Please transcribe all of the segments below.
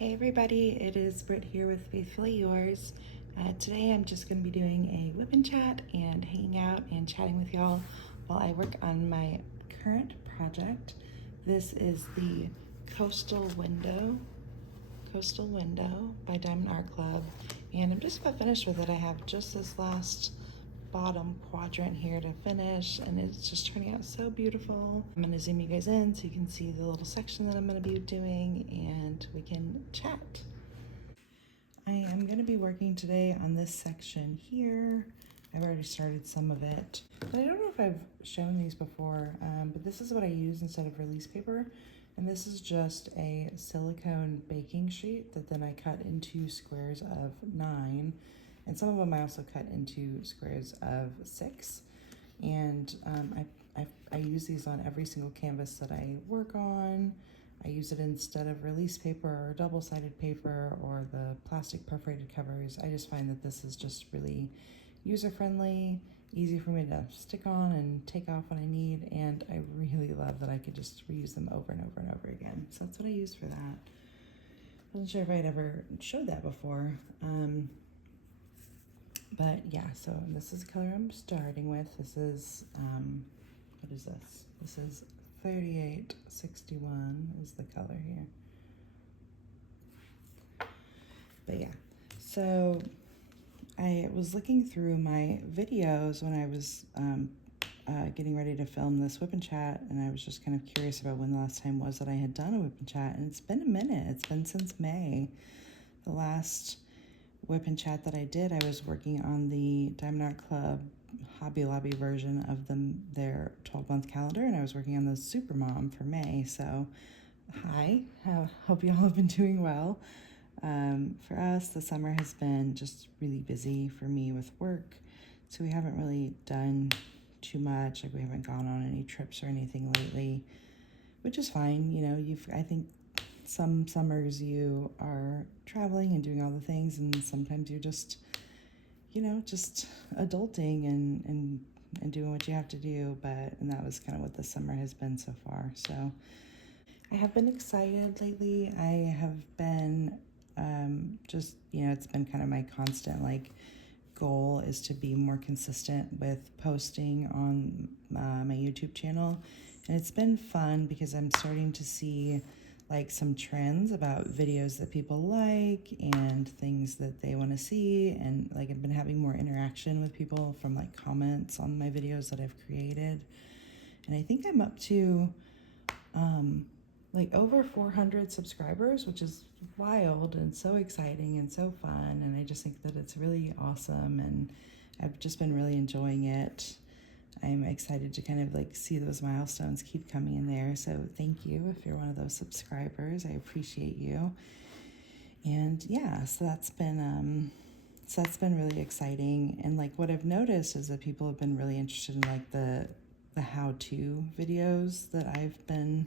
Hey everybody, it is Britt here with Faithfully Yours. Today I'm just going to be doing a WIP Chat and hanging out and chatting with y'all while I work on my current project. This is the Coastal Window by Diamond Art Club, and I'm just about finished with it. I have just this last bottom quadrant here to finish, and it's just turning out so beautiful. I'm going to zoom you guys in so you can see the little section that I'm going to be doing, and we can chat. I am going to be working today on this section here. I've already started some of it, but I don't know if I've shown these before, but this is what I use instead of release paper. And this is just a silicone baking sheet that then I cut into squares of 9. And some of them I also cut into squares of 6. And I use these on every single canvas that I work on. I use it instead of release paper or double-sided paper or the plastic perforated covers. I just find that this is just really user-friendly, easy for me to stick on and take off when I need, and I really love that I could just reuse them over and over and over again. So that's what I use for that. I wasn't sure if I'd ever showed that before. But yeah, so this is the color I'm starting with. This is, what is this? This is 3861 is the color here. But yeah, so I was looking through my videos when I was getting ready to film this WIP Chat, and I was just kind of curious about when the last time was that I had done a WIP Chat, and it's been a minute. It's been since May. The last WIP Chat that I did, I was working on the Diamond Art Club Hobby Lobby version of their 12-month calendar, and I was working on the Super Mom for May. So hi, hope you all have been doing well. For us, the summer has been just really busy for me with work, so we haven't really done too much. Like, we haven't gone on any trips or anything lately, which is fine. You know, I think some summers you are traveling and doing all the things, and sometimes you're just, you know, just adulting and doing what you have to do. And that was kind of what the summer has been so far. So I have been excited lately. I have been just, you know, it's been kind of my constant goal is to be more consistent with posting on my YouTube channel. And it's been fun because I'm starting to see some trends about videos that people like and things that they want to see. And I've been having more interaction with people from comments on my videos that I've created. And I think I'm up to over 400 subscribers, which is wild and so exciting and so fun. And I just think that it's really awesome, and I've just been really enjoying it. I'm excited to kind of see those milestones keep coming in there. So thank you if you're one of those subscribers. I appreciate you. And yeah, so that's been really exciting. And what I've noticed is that people have been really interested in the how-to videos that I've been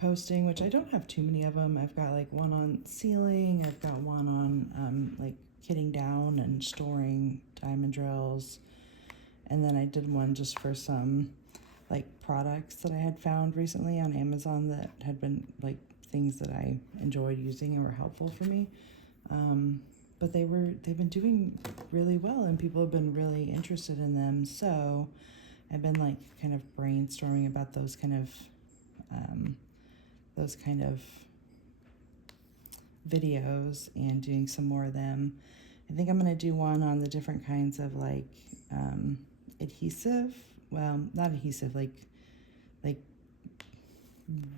posting, which I don't have too many of them. I've got one on sealing, I've got one on kitting down and storing diamond drills, and then I did one just for some products that I had found recently on Amazon that had been things that I enjoyed using and were helpful for me. But they've been doing really well, and people have been really interested in them. So I've been kind of brainstorming about those kind of videos and doing some more of them. I think I'm going to do one on the different kinds of adhesive, well, not adhesive, like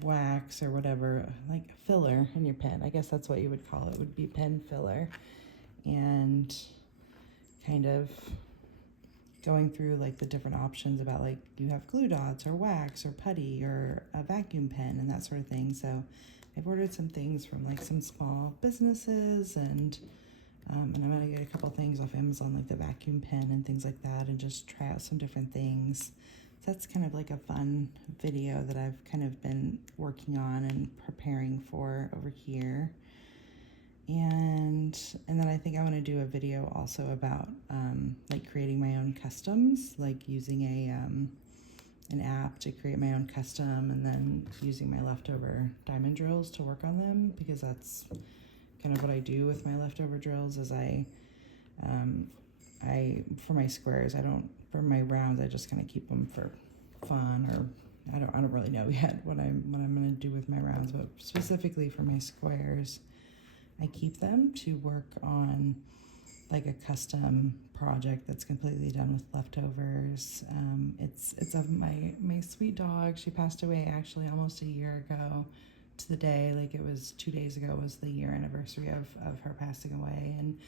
wax or whatever, filler in your pen. I guess that's what you would call it, would be pen filler. And kind of going through the different options about you have glue dots or wax or putty or a vacuum pen and that sort of thing. So I've ordered some things from some small businesses, and I'm gonna get a couple things off Amazon, the vacuum pen and things like that, and just try out some different things. So that's kind of a fun video that I've kind of been working on and preparing for over here. And then I think I want to do a video also about creating my own customs, using an app to create my own custom, and then using my leftover diamond drills to work on them, because that's kind of what I do with my leftover drills. Is for my squares, for my rounds, I just kind of keep them for fun, or I don't really know yet what I'm gonna do with my rounds, but specifically for my squares, I keep them to work on like a custom project that's completely done with leftovers. It's of my sweet dog. She passed away actually almost a year ago to the day. Like, it was 2 days ago was the year anniversary of her passing away, and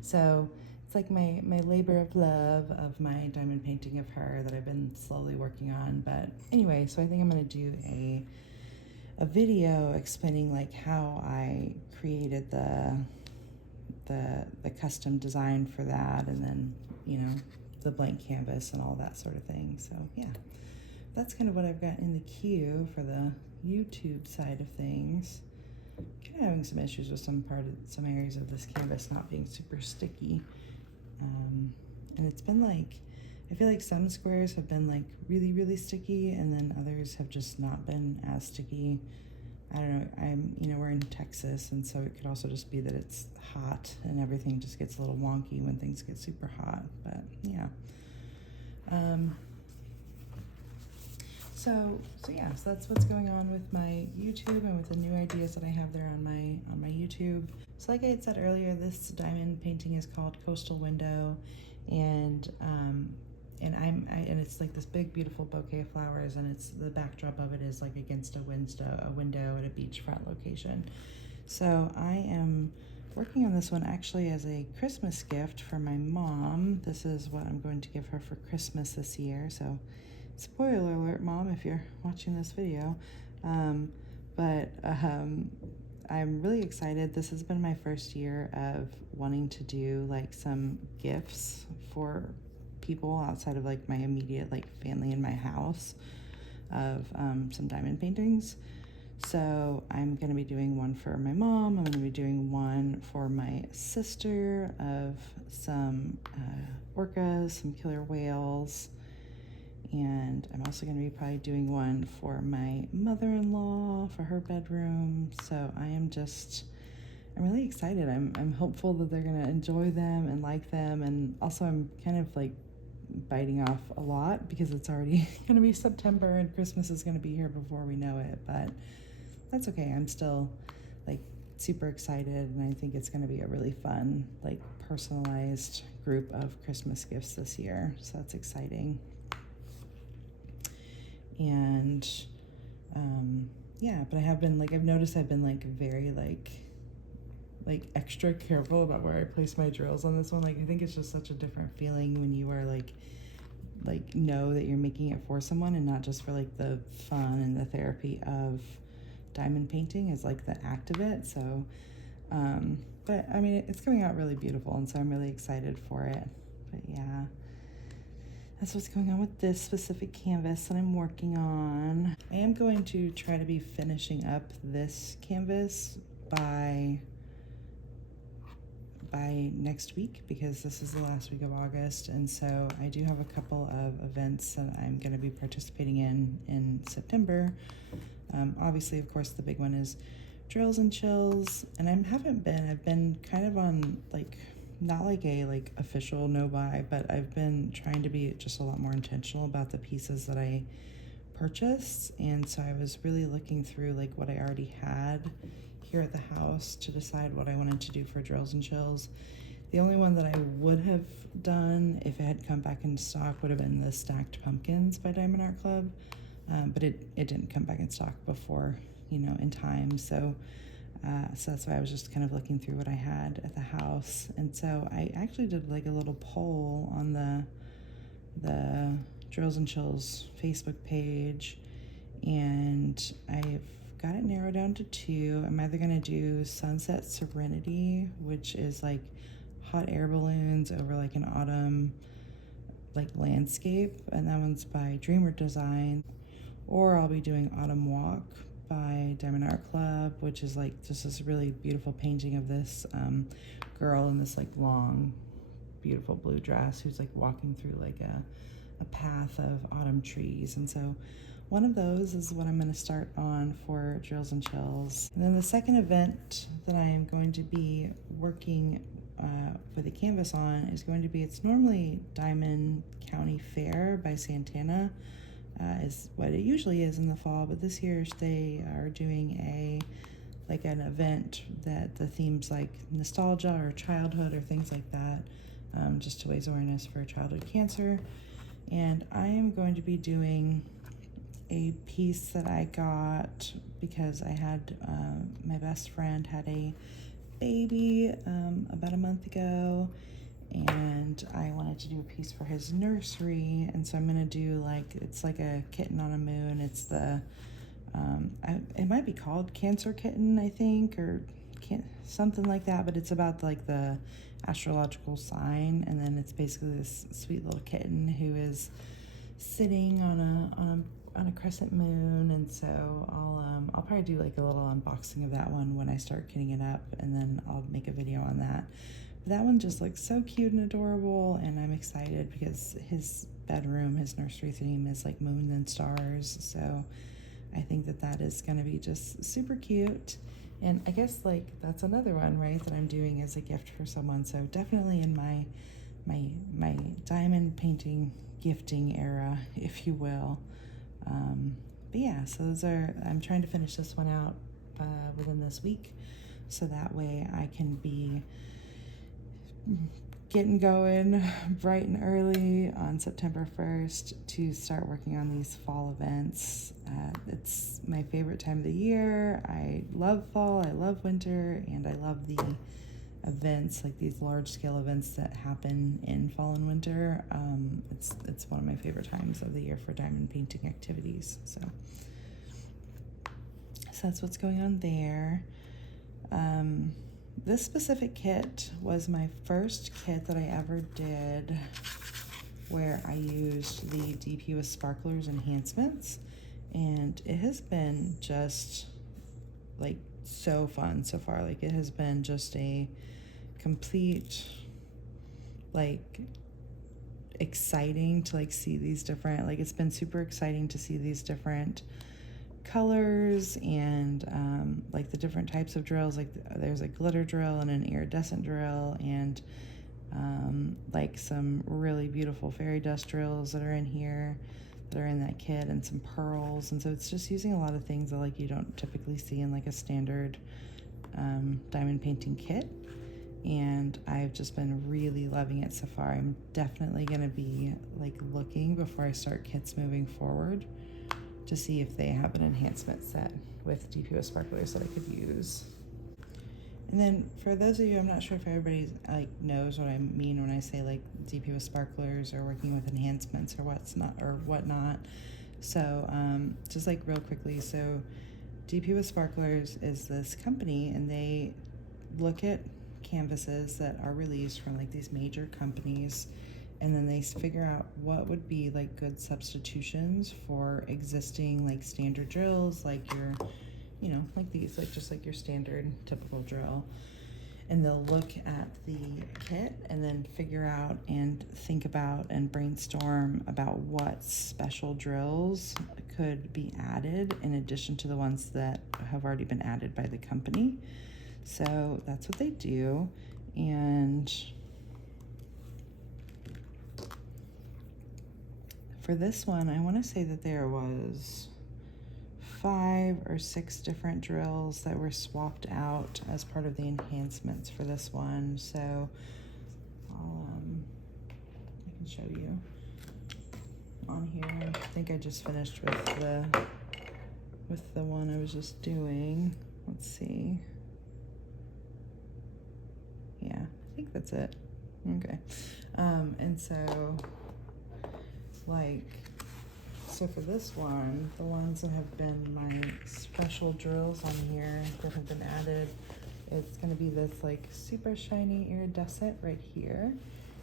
so it's like my labor of love of my diamond painting of her that I've been slowly working on. But anyway, so I think I'm gonna do a video explaining like how I created the custom design for that, and then, you know, the blank canvas and all that sort of thing. So yeah, that's kind of what I've got in the queue for the YouTube side of things. Kind of having some issues with some areas of this canvas not being super sticky, and it's been like, I feel like some squares have been like really sticky, and then others have just not been as sticky. I don't know, we're in Texas, and so it could also just be that it's hot and everything just gets a little wonky when things get super hot, but yeah. So that's what's going on with my YouTube and with the new ideas that I have there on my YouTube. So like I had said earlier, this diamond painting is called Coastal Window, and it's like this big beautiful bouquet of flowers, and it's the backdrop of it is like against a window at a beachfront location. So I am working on this one actually as a Christmas gift for my mom. This is what I'm going to give her for Christmas this year. So spoiler alert, Mom, if you're watching this video. I'm really excited. This has been my first year of wanting to do like some gifts for people outside of like my immediate like family in my house of some diamond paintings. So I'm going to be doing one for my mom. I'm going to be doing one for my sister of some orcas, some killer whales, and I'm also going to be probably doing one for my mother-in-law for her bedroom. So I'm really excited. I'm hopeful that they're going to enjoy them and like them, and also I'm kind of like biting off a lot because it's already going to be September and Christmas is going to be here before we know it, but that's okay. I'm still like super excited, and I think it's going to be a really fun, like personalized group of Christmas gifts this year. So that's exciting. And but I've noticed I've been like very like extra careful about where I place my drills on this one. Like, I think it's just such a different feeling when you are like know that you're making it for someone and not just for like the fun and the therapy of diamond painting is like the act of it. So but I mean, it's coming out really beautiful, and so I'm really excited for it. But yeah, that's what's going on with this specific canvas that I'm working on. I am going to try to be finishing up this canvas by next week, because this is the last week of August, and so I do have a couple of events that I'm going to be participating in September. Obviously, of course, the big one is Drills and Chills, and I've been kind of on like, not like a like official no buy, but I've been trying to be just a lot more intentional about the pieces that I purchased. And so I was really looking through like what I already had here at the house to decide what I wanted to do for Drills and Chills. The only one that I would have done if it had come back in stock would have been the Stacked Pumpkins by Diamond Art Club, but it didn't come back in stock before, in time. So that's why I was just kind of looking through what I had at the house. And so I actually did like a little poll on the Drills and Chills Facebook page, and I've got it narrowed down to 2. I'm either going to do Sunset Serenity, which is like hot air balloons over like an autumn like landscape, and that one's by Dreamer Design, or I'll be doing Autumn Walk by Diamond Art Club, which is like just this really beautiful painting of this girl in this like long beautiful blue dress who's like walking through like a path of autumn trees. And so one of those is what I'm going to start on for Drills and Chills. And then the second event that I am going to be working with a canvas on is going to be, it's normally Diamond County Fair by Santana, is what it usually is in the fall, but this year they are doing an event that the theme's like nostalgia or childhood or things like that, just to raise awareness for childhood cancer. And I am going to be doing a piece that I got because I had my best friend had a baby about a month ago, and I wanted to do a piece for his nursery. And so I'm gonna do it's like a kitten on a moon. It's the it might be called Cancer Kitten, I think, or something like that, but it's about like the astrological sign, and then it's basically this sweet little kitten who is sitting on a crescent moon. And so I'll probably do like a little unboxing of that one when I start getting it up, and then I'll make a video on that. But that one just looks so cute and adorable, and I'm excited because his bedroom, his nursery theme is like moon and stars. So I think that is going to be just super cute. And I guess like that's another one, right, that I'm doing as a gift for someone. So definitely in my diamond painting gifting era, if you will. But yeah, so I'm trying to finish this one out within this week, so that way I can be getting going bright and early on September 1st to start working on these fall events. It's my favorite time of the year. I love fall, I love winter, and I love the events, like these large scale events that happen in fall and winter. It's one of my favorite times of the year for diamond painting activities. So that's what's going on there. This specific kit was my first kit that I ever did where I used the DP with Sparklers Enhancements, and it has been just like so fun so far. Like it has been just a complete exciting to see these different, it's been super exciting to see these different colors and the different types of drills. There's a glitter drill and an iridescent drill, and some really beautiful fairy dust drills that are in here, that are in that kit, and some pearls. And so it's just using a lot of things that you don't typically see in a standard diamond painting kit. And I've just been really loving it so far. I'm definitely gonna be looking before I start kits moving forward to see if they have an enhancement set with DP with Sparklers that I could use. And then for those of you, I'm not sure if everybody knows what I mean when I say DP with Sparklers or working with enhancements or whatnot. So just real quickly, so DP with Sparklers is this company, and they look at canvases that are released from these major companies, and then they figure out what would be good substitutions for existing standard drills, these, just your standard typical drill. And they'll look at the kit and then figure out and think about and brainstorm about what special drills could be added in addition to the ones that have already been added by the company. So that's what they do. And for this one, I want to say that there was 5 or 6 different drills that were swapped out as part of the enhancements for this one. So I can show you on here. I think I just finished with the one I was just doing. Let's see. Yeah, I think that's it. Okay. And so so for this one, the ones that have been my special drills on here that have been added, it's going to be this super shiny iridescent right here,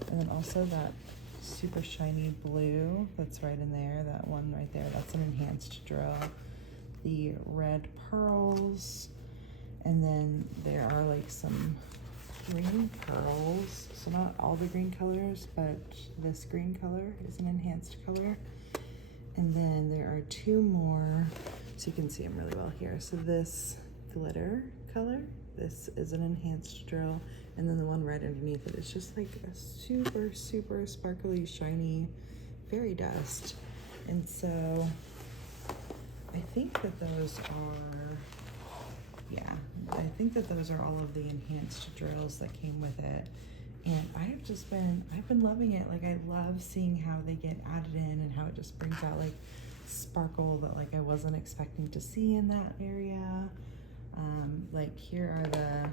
and then also that super shiny blue that's right in there, that one right there, that's an enhanced drill. The red pearls, and then there are some green pearls. So not all the green colors, but this green color is an enhanced color. And then there are two more, so you can see them really well here. So this glitter color, this is an enhanced drill. And then the one right underneath it is just like a super, super sparkly, shiny fairy dust. And so I think that those are, yeah, I think that those are all of the enhanced drills that came with it. And I've been loving it. Like, I love seeing how they get added in and how it just brings out like sparkle that like I wasn't expecting to see in that area. Like here are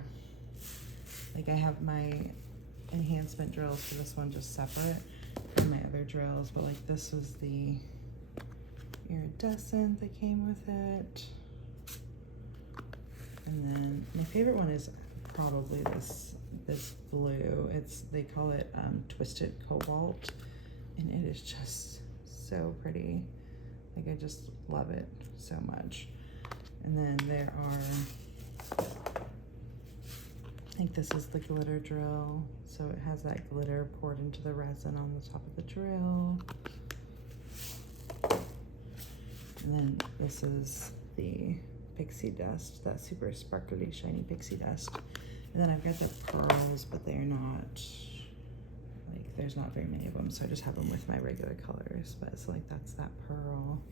I have my enhancement drills for this one just separate from my other drills, but like this was the iridescent that came with it. And then my favorite one is probably this blue. They call it Twisted Cobalt, and it is just so pretty. Like, I just love it so much. And then there are, I think this is the glitter drill. So it has that glitter poured into the resin on the top of the drill. And then this is the pixie dust, that super sparkly, shiny pixie dust. And then I've got the pearls, but they're not, like, there's not very many of them, so I just have them with my regular colors. But so like that's that pearl.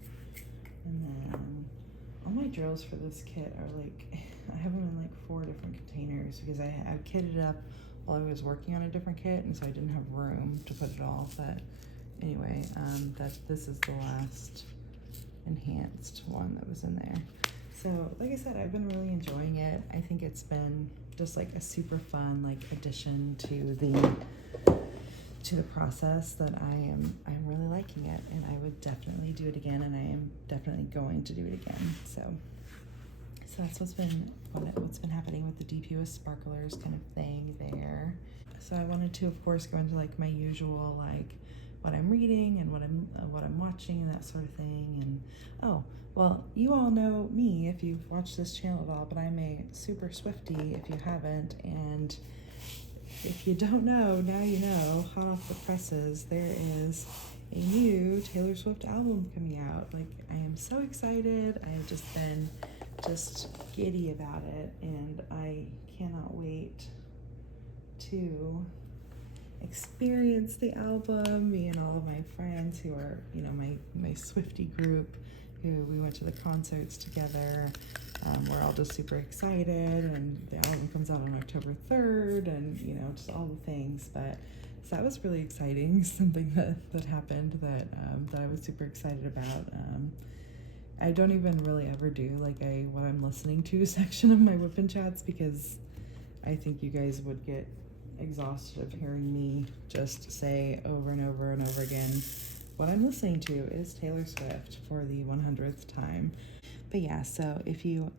And then all my drills for this kit are like, I have them in like 4 different containers because I kitted it up while I was working on a different kit, and so I didn't have room to put it all. But anyway, this is the last enhanced one that was in there. So like I said, I've been really enjoying it. I think it's been just like a super fun like addition to the process that I'm really liking it, and I would definitely do it again, and I am definitely going to do it again. So that's what's been happening with the DP with sparklers kind of thing there. So I wanted to, of course, go into like my usual like what I'm reading and what I'm watching and that sort of thing. And oh, well, you all know me if you've watched this channel at all, but I'm a super Swiftie if you haven't. And if you don't know, now you know, hot off the presses, there is a new Taylor Swift album coming out. Like, I am so excited. I have just been giddy about it, and I cannot wait to experience the album. Me and all of my friends who are, you know, my Swiftie group, who we went to the concerts together. We're all just super excited, and the album comes out on October 3rd, and you know, just all the things. But so that was really exciting, something that happened that I was super excited about. I don't even really ever do like a what I'm listening to section of my WIP Chats, because I think you guys would get exhausted of hearing me just say over and over and over again, what I'm listening to is Taylor Swift for the 100th time. But yeah, so if you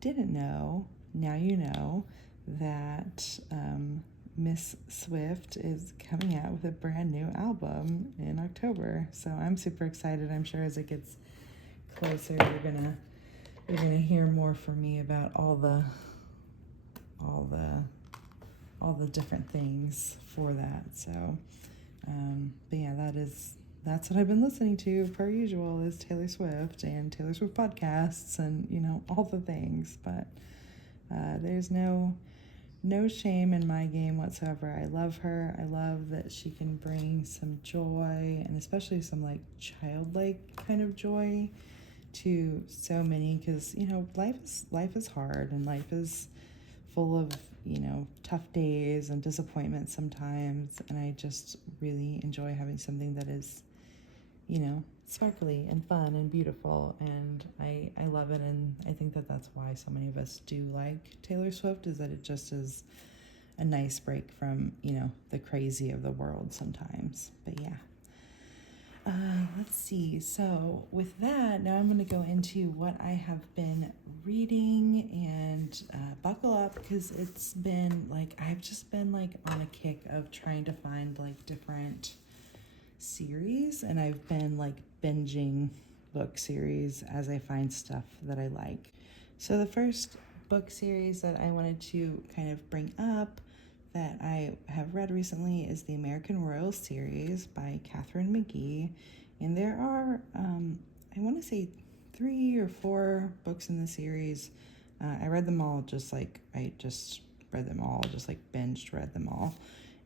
didn't know, now you know that Miss Swift is coming out with a brand new album in October. So I'm super excited. I'm sure as it gets closer, you're gonna hear more from me about all the different things for that. So but yeah, that's what I've been listening to per usual, is Taylor Swift and Taylor Swift podcasts and, you know, all the things. But there's no shame in my game whatsoever. I love her. I love that she can bring some joy, and especially some like childlike kind of joy to so many, because, you know, life is hard, and life is full of, you know, tough days and disappointments sometimes, and I just really enjoy having something that is, you know, sparkly and fun and beautiful, and I love it. And I think that that's why so many of us do like Taylor Swift, is that it just is a nice break from, you know, the crazy of the world sometimes. But yeah, let's see. So with that, now I'm going to go into what I have been reading, and buckle up, because it's been like, I've just been like on a kick of trying to find like different series, and I've been like binging book series as I find stuff that I like. So the first book series that I wanted to kind of bring up that I have read recently is the American Royal series by Catherine McGee. And there are, I want to say 3 or 4 books in the series. I read them all just like, binged read them all.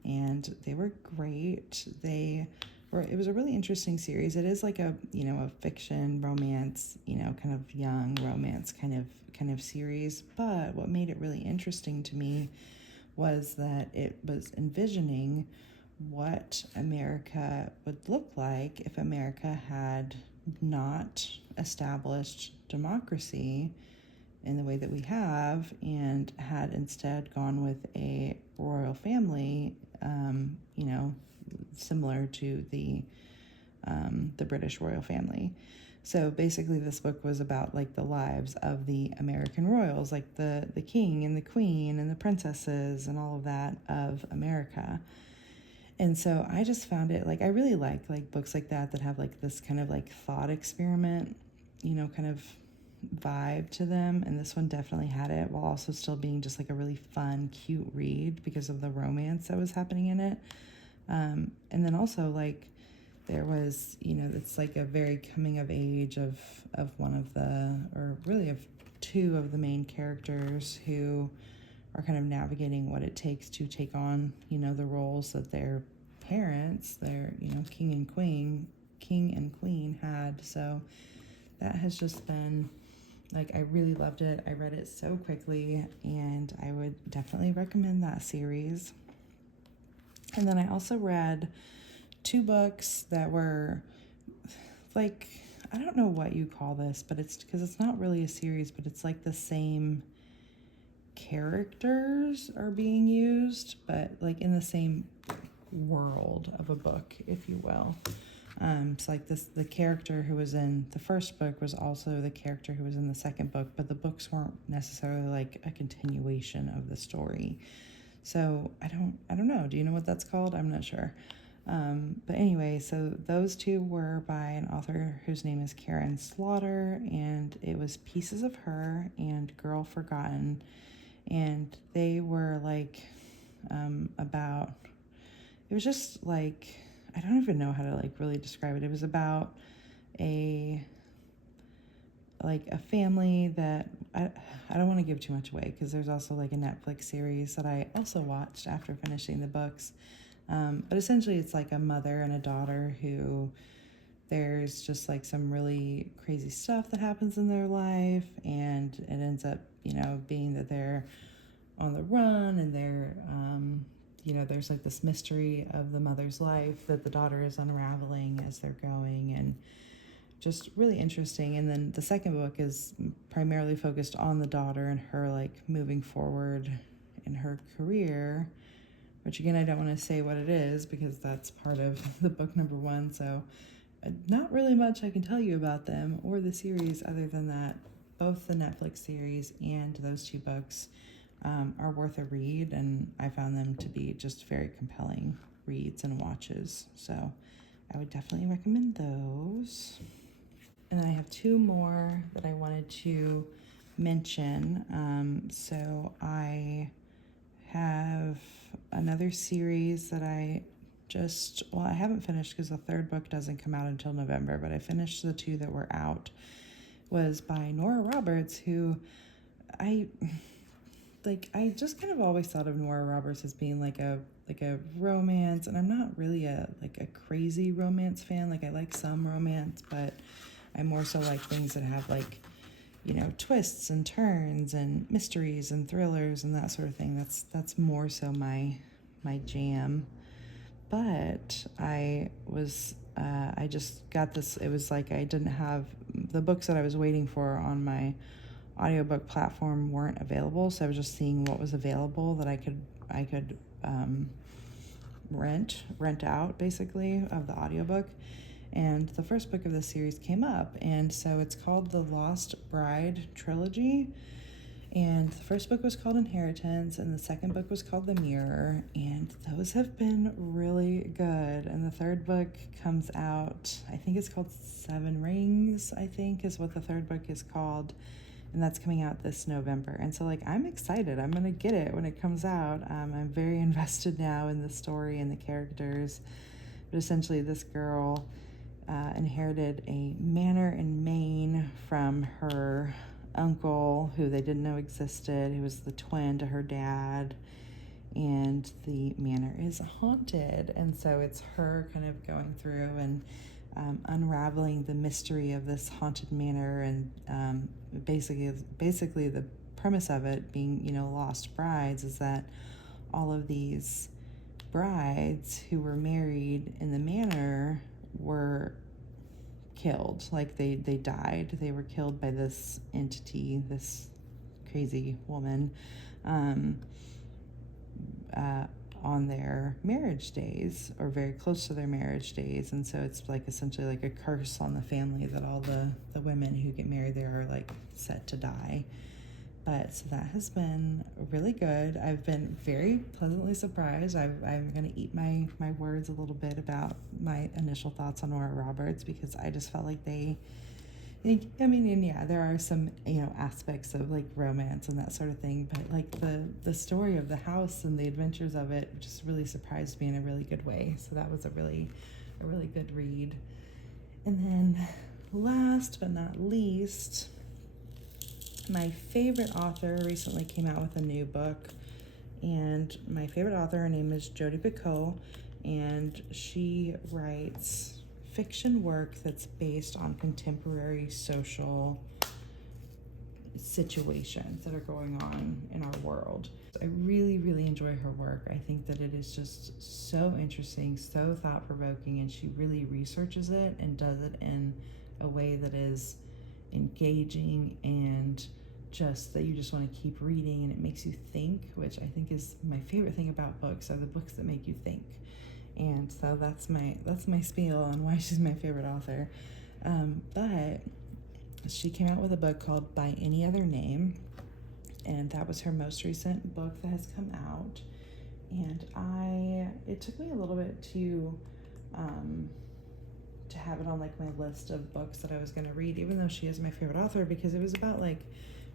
And they were great. It was a really interesting series. It is like a fiction romance, kind of young romance kind of series. But what made it really interesting to me was that it was envisioning what America would look like if America had not established democracy in the way that we have and had instead gone with a royal family, similar to the British royal family. So basically this book was about like the lives of the American royals, like the king and the queen and the princesses and all of that of America. And so I just found it I really like books like that have like this kind of like thought experiment, kind of vibe to them. And this one definitely had it, while also still being just like a really fun, cute read because of the romance that was happening in it. And then also there was, it's like a very coming of age of one of or really of 2 of the main characters who are kind of navigating what it takes to take on, the roles that their parents, their, king and queen had. So that has just been I really loved it. I read it so quickly, and I would definitely recommend that series. And then I also read 2 books that were I don't know what you call this, but it's because it's not really a series, but it's like the same characters are being used, but in the same world of a book, if you will. So the character who was in the first book was also the character who was in the second book, but the books weren't necessarily a continuation of the story. So I don't know. Do you know what that's called? I'm not sure. But anyway, so those 2 were by an author whose name is Karen Slaughter, and it was Pieces of Her and Girl Forgotten. And they were about, it was just I don't even know how to really describe it. It was about a family that I don't want to give too much away, because there's also a Netflix series that I also watched after finishing the books. But essentially it's a mother and a daughter who there's just some really crazy stuff that happens in their life, and it ends up, being that they're on the run, and they're, there's this mystery of the mother's life that the daughter is unraveling as they're going, and just really interesting. And then the second book is primarily focused on the daughter and her moving forward in her career, which again, I don't want to say what it is because that's part of the book number 1. So not really much I can tell you about them or the series, other than that both the Netflix series and those 2 books are worth a read, and I found them to be just very compelling reads and watches. So I would definitely recommend those. And I have 2 more that I wanted to mention. So I have another series that I haven't finished because the 3rd book doesn't come out until November, but I finished the 2 that were out. Was by Nora Roberts, who I just kind of always thought of Nora Roberts as being a romance, and I'm not really a crazy romance fan. I like some romance, but I more so like things that have twists and turns and mysteries and thrillers and that sort of thing. That's more so my jam. But I just got this. It was I didn't have the books that I was waiting for on my audiobook platform weren't available, so I was just seeing what was available that I could rent out basically of the audiobook. And the first book of the series came up, and so it's called the Lost Bride Trilogy. And the first book was called Inheritance, and the second book was called The Mirror, and those have been really good. And the 3rd book comes out, I think it's called 7 Rings, I think is what the 3rd book is called. and that's coming out this November. And so, like, I'm excited. I'm gonna get it when it comes out. I'm very invested now in the story and the characters. But essentially, this girl inherited a manor in Maine from her uncle, who they didn't know existed. He was the twin to her dad, and the manor is haunted. And so it's her kind of going through and unraveling the mystery of this haunted manor, and basically the premise of it being, lost brides, is that all of these brides who were married in the manor were killed. Like, they died. They were killed by this entity, this crazy woman, on their marriage days, or very close to their marriage days. And so it's like essentially like a curse on the family that all the women who get married there are like set to die. But so that has been really good. I've been very pleasantly surprised. I'm going to eat my words a little bit about my initial thoughts on Nora Roberts, because I just felt like there are some, aspects of like romance and that sort of thing, but like the story of the house and the adventures of it just really surprised me in a really good way. So that was a really good read. And then last but not least, my favorite author recently came out with a new book, and my favorite author, her name is Jodi Picoult, and she writes fiction work that's based on contemporary social situations that are going on in our world. I really, really enjoy her work. I think that it is just so interesting, so thought-provoking, and she really researches it and does it in a way that is engaging, and just that you just want to keep reading, and it makes you think, which I think is my favorite thing about books, are the books that make you think. And so that's my spiel on why she's my favorite author. But she came out with a book called By Any Other Name, and that was her most recent book that has come out. And it took me a little bit to have it on like my list of books that I was going to read, even though she is my favorite author, because it was about like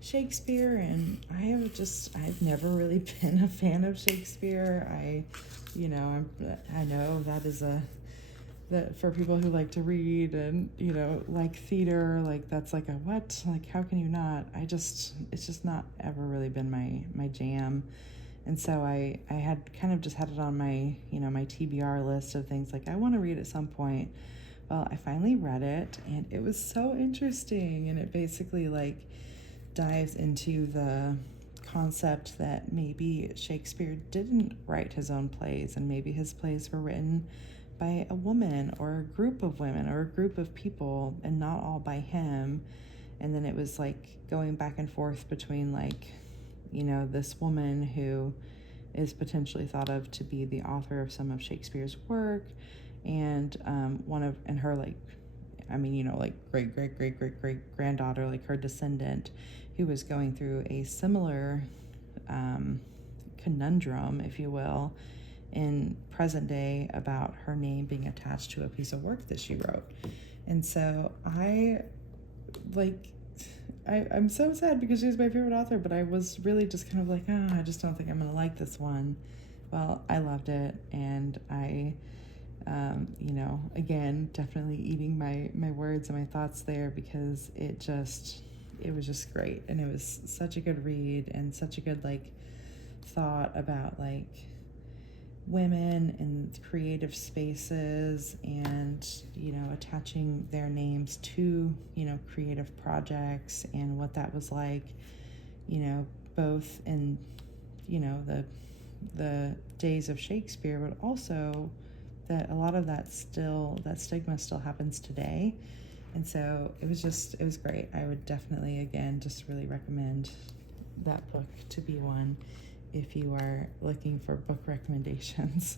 Shakespeare, and I've never really been a fan of Shakespeare. I know that is that for people who like to read and, like theater, like that's like a what? Like, how can you not? It's just not ever really been my jam. And so I had kind of just had it on my, my TBR list of things like I want to read at some point. Well, I finally read it, and it was so interesting, and it basically like dives into the concept that maybe Shakespeare didn't write his own plays, and maybe his plays were written by a woman or a group of women or a group of people, and not all by him. And then it was like going back and forth between like, this woman who is potentially thought of to be the author of some of Shakespeare's work, and her like, like great granddaughter, like her descendant, who was going through a similar conundrum, if you will, in present day about her name being attached to a piece of work that she wrote. And so I'm so sad because she's my favorite author, but I was really just kind of like, I just don't think I'm going to like this one. Well, I loved it, and I, again, definitely eating my words and my thoughts there, because it was just great, and it was such a good read, and such a good like thought about like women in creative spaces, and attaching their names to creative projects, and what that was like, both in the days of Shakespeare, but also that a lot of that stigma still happens today. And so it was great. I would definitely, again, just really recommend that book to be one if you are looking for book recommendations.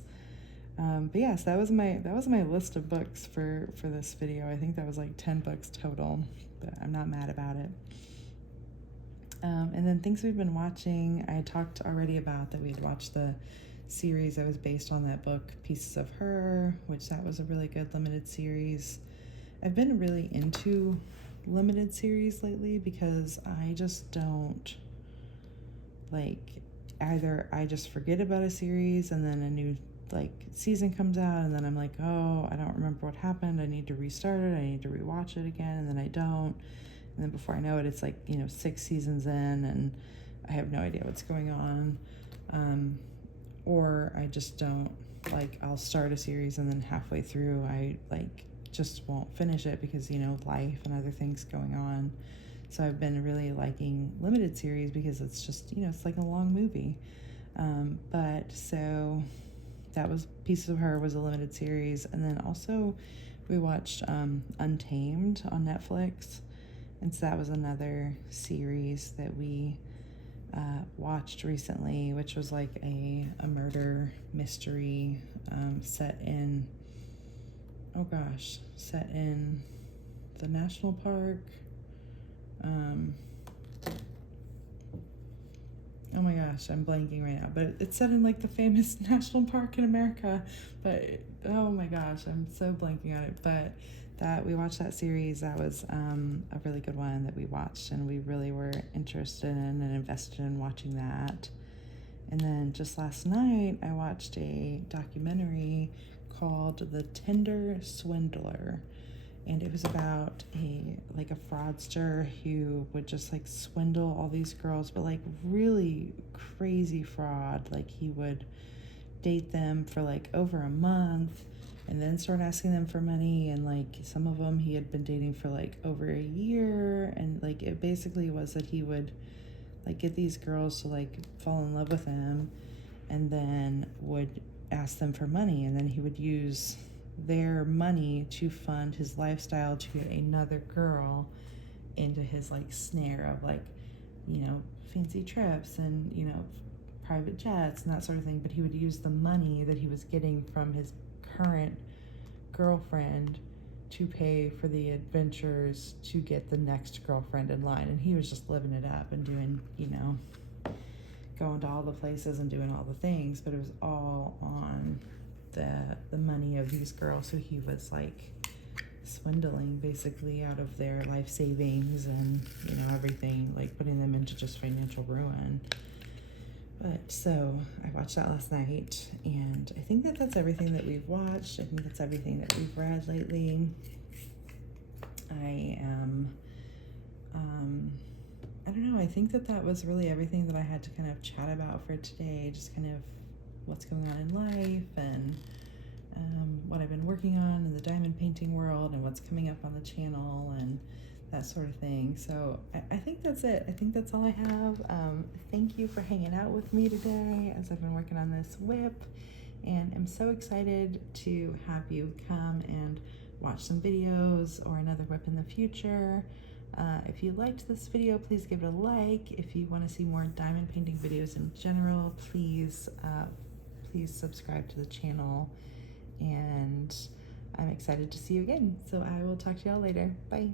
But yes, that was my list of books for this video. I think that was like 10 books total, but I'm not mad about it. And then things we've been watching, I talked already about that we had watched the series that was based on that book, Pieces of Her, which that was a really good limited series. I've been really into limited series lately because I just don't like, either I just forget about a series and then a new like season comes out and then I'm like, oh, I don't remember what happened, I need to restart it, I need to rewatch it again, and then I don't, and then before I know it, it's like, 6 seasons in and I have no idea what's going on. Or I just don't, like, I'll start a series and then halfway through I like just won't finish it because life and other things going on. So I've been really liking limited series because it's just it's like a long movie. But so that was Pieces of Her was a limited series, and then also we watched Untamed on Netflix, and so that was another series that we watched recently, which was like a murder mystery set in the national park. Oh my gosh, I'm blanking right now, but it's set in like the famous national park in America, but oh my gosh, I'm so blanking on it. But that we watched that series, that was a really good one that we watched, and we really were interested in and invested in watching that. And then just last night I watched a documentary called The Tinder Swindler, and it was about a fraudster who would just like swindle all these girls, but like really crazy fraud. Like he would date them for like over a month and then start asking them for money, and like some of them he had been dating for like over a year, and like it basically was that he would like get these girls to like fall in love with him and then would ask them for money, and then he would use their money to fund his lifestyle to get another girl into his like snare of like fancy trips and private jets and that sort of thing. But he would use the money that he was getting from his current girlfriend to pay for the adventures to get the next girlfriend in line, and he was just living it up and doing going to all the places and doing all the things, but it was all on the money of these girls who he was like swindling basically out of their life savings and everything, like putting them into just financial ruin. But so I watched that last night, and I think that that's everything that we've watched. I think that's everything that we've read lately. I am I don't know, I think that that was really everything that I had to kind of chat about for today, just kind of what's going on in life and what I've been working on in the diamond painting world and what's coming up on the channel and that sort of thing. So I think that's it. I think that's all I have. Thank you for hanging out with me today as I've been working on this WIP, and I'm so excited to have you come and watch some videos or another WIP in the future. If you liked this video, please give it a like. If you want to see more diamond painting videos in general, please subscribe to the channel, and I'm excited to see you again. So I will talk to y'all later. Bye.